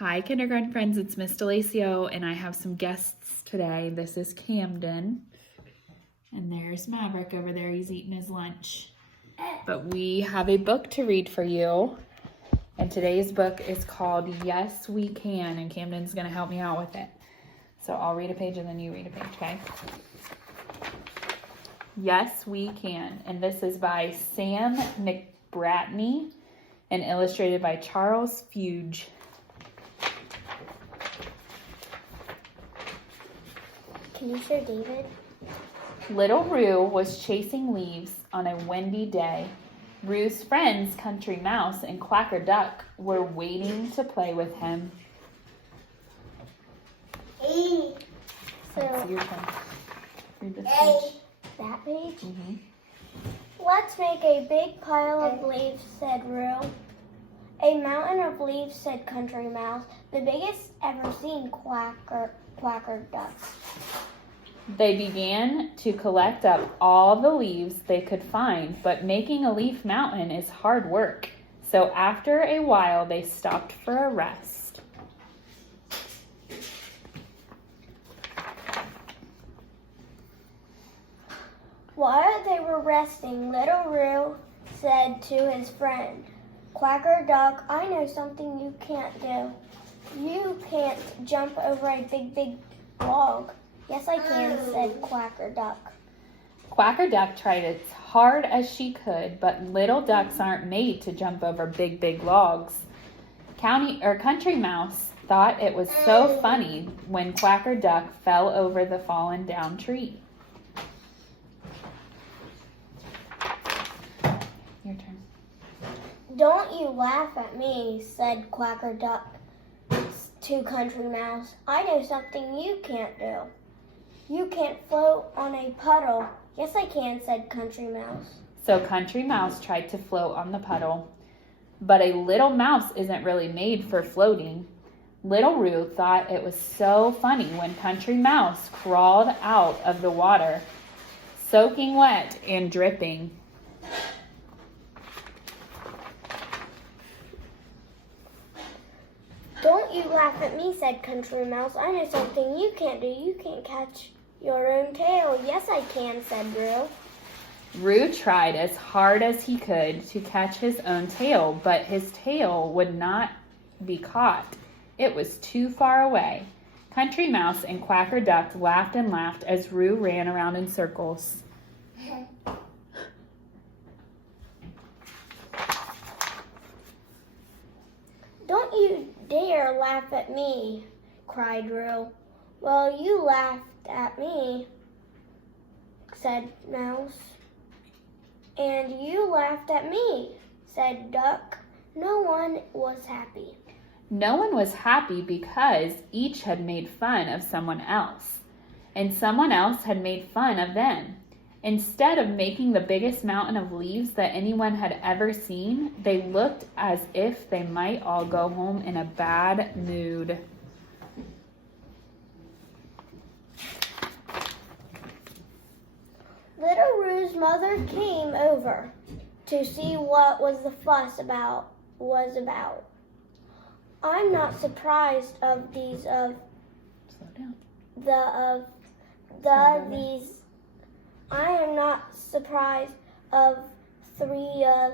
Hi, kindergarten friends. It's Miss Delacio, and I have some guests today. This is Camden, and there's Maverick over there. He's eating his lunch. But we have a book to read for you, and today's book is called Yes, We Can, and Camden's going to help me out with it. So I'll read a page, and then you read a page, okay? Yes, We Can, and this is by Sam McBratney and illustrated by Charles Fuge. Can you show David? Little Roo was chasing leaves on a windy day. Roo's friends, Country Mouse and Quacker Duck, were waiting to play with him. Hey. It's your turn. Read this page. That page? Mm-hmm. Let's make a big pile of leaves, said Roo. A mountain of leaves, said Country Mouse. The biggest ever seen, Quacker Duck. They began to collect up all the leaves they could find, but making a leaf mountain is hard work. So after a while, they stopped for a rest. While they were resting, Little Roo said to his friend, Quacker Duck, I know something you can't do. You can't jump over a big log. Yes, I can, said Quacker Duck. Quacker Duck tried as hard as she could, but little ducks aren't made to jump over big logs. Country Mouse thought it was so funny when Quacker Duck fell over the fallen down tree. Your turn. Don't you laugh at me, said Quacker Duck to Country Mouse. I know something you can't do. You can't float on a puddle. Yes, I can, said Country Mouse. So Country Mouse tried to float on the puddle, but a little mouse isn't really made for floating. Little Roo thought it was so funny when Country Mouse crawled out of the water, soaking wet and dripping. Don't you laugh at me, said Country Mouse. I know something you can't do. You can't catch your own tail. Yes, I can, said Roo. Roo tried as hard as he could to catch his own tail, but his tail would not be caught. It was too far away. Country Mouse and Quacker Duck laughed and laughed as Roo ran around in circles. Don't you dare laugh at me, cried Roo. Well, you laughed at me, said Mouse. And you laughed at me, said Duck. No one was happy. No one was happy because each had made fun of someone else, and someone else had made fun of them. Instead of making the biggest mountain of leaves that anyone had ever seen, they looked as if they might all go home in a bad mood. Little Roo's mother came over to see what was the fuss was about. I'm not surprised of these Slow down. these. I am not surprised of three of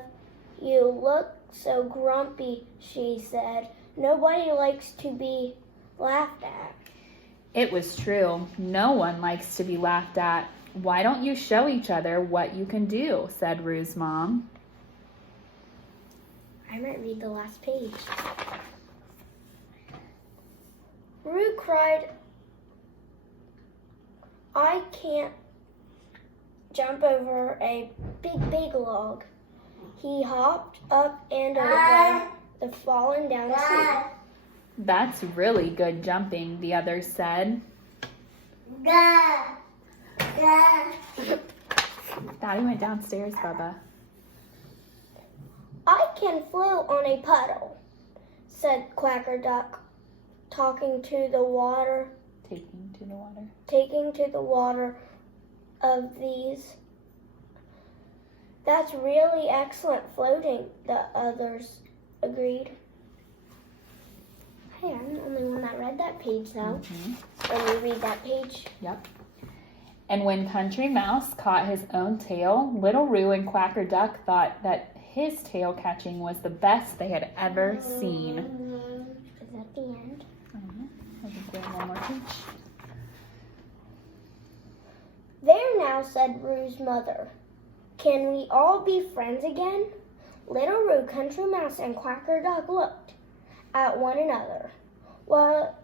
you. Look so grumpy, she said. Nobody likes to be laughed at. It was true. No one likes to be laughed at. Why don't you show each other what you can do, said Roo's mom. I might read the last page. Roo cried, I can't jump over a big log. He hopped up and over the fallen down tree. That's really good jumping, the others said. Daddy went downstairs, Bubba. I can float on a puddle, said Quacker Duck, taking to the water of these. That's really excellent floating, the others agreed. Hey, I'm the only one that read that page though. Mhm. When you read that page. Yep. And when Country Mouse caught his own tail, Little Roo and Quacker Duck thought that his tail catching was the best they had ever seen. Is that the end? I think we have one more page. There now, said Roo's mother. Can we all be friends again? Little Roo, Country Mouse, and Quacker Duck looked at one another. Well,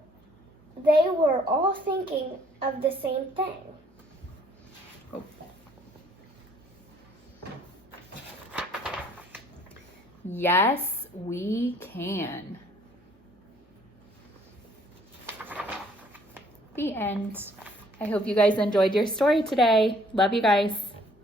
they were all thinking of the same thing. Oh. Yes, we can. The end. I hope you guys enjoyed your story today. Love you guys.